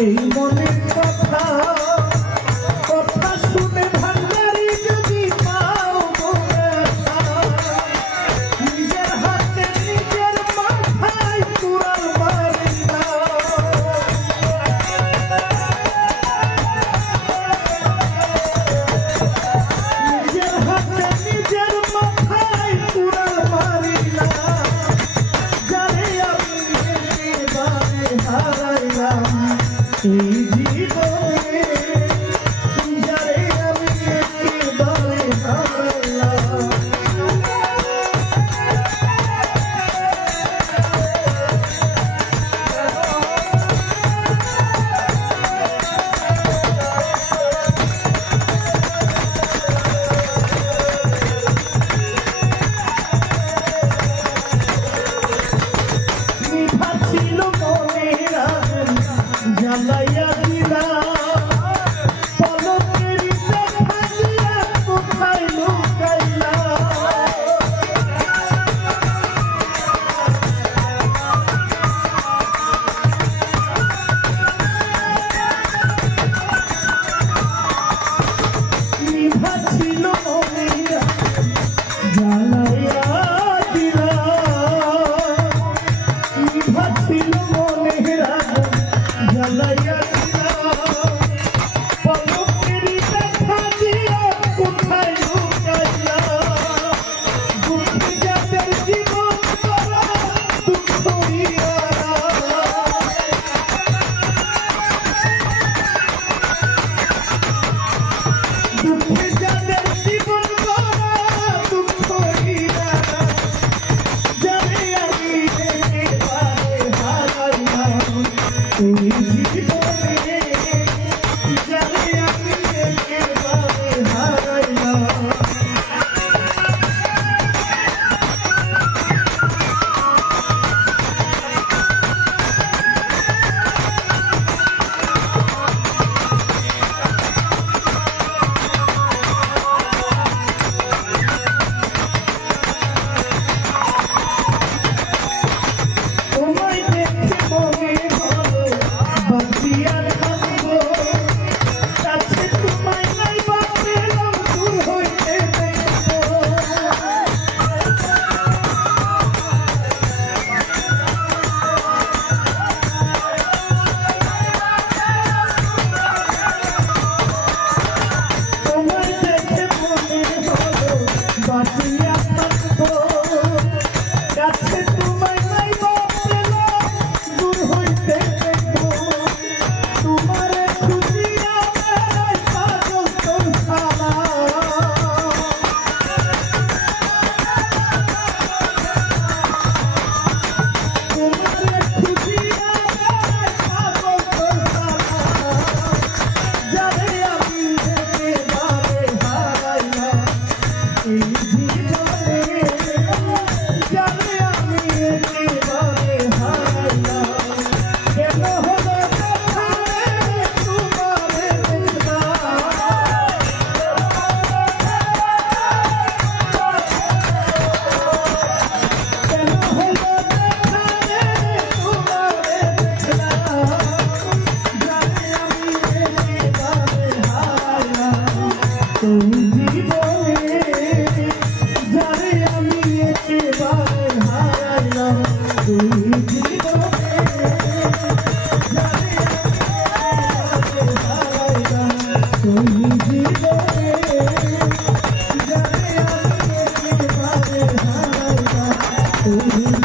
এই মনের কথা কথা শুনে ভান্ডারি যদি পাও নিজের হাতে নিজের মাথায় কুড়াল মারি না নিজের হাতে নিজের মাথায় কুড়াল মারি না যারে আমি একেবারে হারাইলাম এই জীবনে যারে আমি একেবারে হারাইলাম নিভা ছিল মনের আগুন জ্বালাইয়া দিলা পলকের দেখা দিয়া কোথায় লুকাইলা নিভা ছিল মনের আগুন জ্বালাইয়া দিলা নিভা ছিল মনের আগুন জ্বালাইয়া দিলা পলকের দেখা দিয়া কোথায় লুকাইলা দুঃখী যাদের জীবন করা দুঃখ ইহারা দুঃখী যাদের জীবন করা দুঃখ ইহারা যারে আমি একেবারে হারাইলাম এই জীবনে যারে আমি একেবারে হারাইলাম তোমায় দেখে মনে হলো বাঁচিয়া থাকবো কাছে তোমায় নাই বা পেলাম দূর হইতে দেখবো তোমায় দেখে মনে হলো বাঁচিয়া থাকবো কাছে তোমায় নাই বা পেলাম দূর হইতে দেখবো তোমার খুঁজিয়া বেড়াই পাগল তোর সারা তোমার খুঁজিয়া বেড়াই পাগল তোর সারা যারে আমি একেবারে হারাইলাম এই জীবনে যারে আমি একেবারে হারাইলাম কেন হলো দেখা রে তোমারে দেখলাম কেন হলো দেখা রে তোমারে দেখলাম যারে আমি একেবারে হারাইলাম এই জীবনে যারে আমি একেবারে হারাইলাম এই জীবনে যারে আমি একেবারে হারাইলাম এই জীবনে যারে আমি একেবারে হারাইলাম